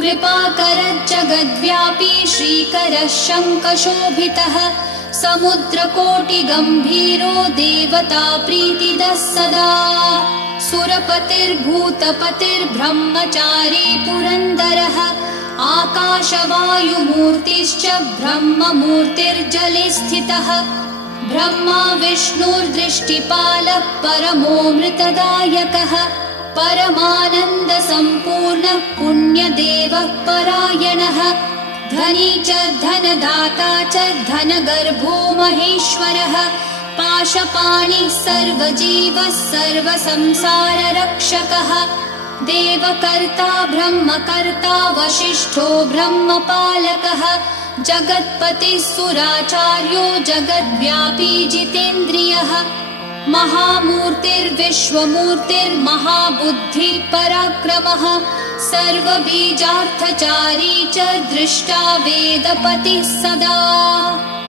कृपाकरज्जगद्व्यापी श्रीकरः शङ्खशोभितः समुद्रकोटिगम्भीरो देवता प्रीतिदः सदा सुरपतिर्भूतपतिर्ब्रह्मचारी पुरन्दरः आकाशवायुमूर्तिश्च ब्रह्ममूर्तिर्जले स्थितः ब्रह्मा विष्णुर्दृष्टिपालः परमोऽमृतदायकः परमानन्दसम्पूर्णः पुण्यदेवः परायणः धनी च धनदाता च धनगर्भो महेश्वरः पाशपाणिः सर्वजीवः सर्वसंसाररक्षकः देवकर्ता ब्रह्मकर्ता वसिष्ठो ब्रह्मपालकः जगत्पतिः सुराचार्यो जगद्व्यापी जितेन्द्रियः महामूर्तिर्विश्वमूर्तिर्महाबुद्धिः पराक्रमः सर्वबीजार्थचारी च दृष्टा वेदपतिः सदा।